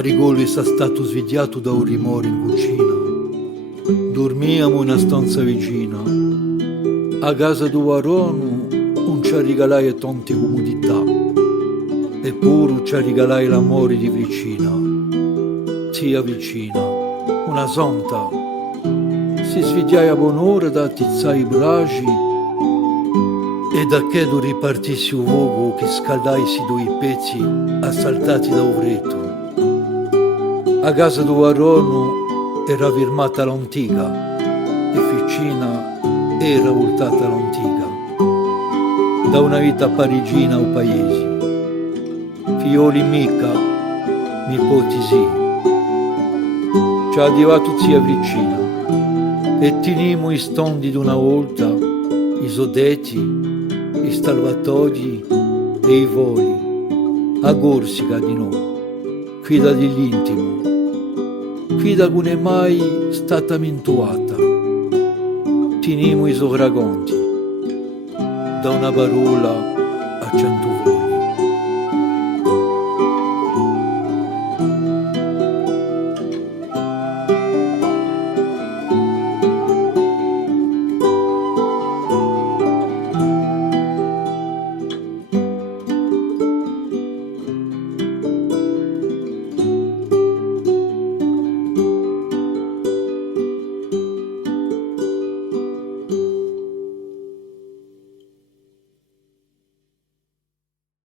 A rigore sta stato svegliato da un rumore in cucina. Dormiamo in una stanza vicina. A casa di Varonu non ci regalai tante comodità, eppure ci regalai l'amore di vicina. Zia vicina, una santa, si svegliai a buon'ora da attizzare i bracci e da che ripartissi un fuoco che scaldaisi due pezzi assaltati da ovretto. A casa di Varonu era firmata l'antica e vicina era voltata l'antica. Da una vita parigina o paesi, figlioli mica, nipoti sì. Ci ha arrivato zia vicina e tenimo i stondi d'una volta, i sodetti, i salvatori e i voli, a Corsica di noi, qui da dell'intimo. Qui da non è mai stata mintuata, tenimo i sovraconti, da una parola a 100 voti.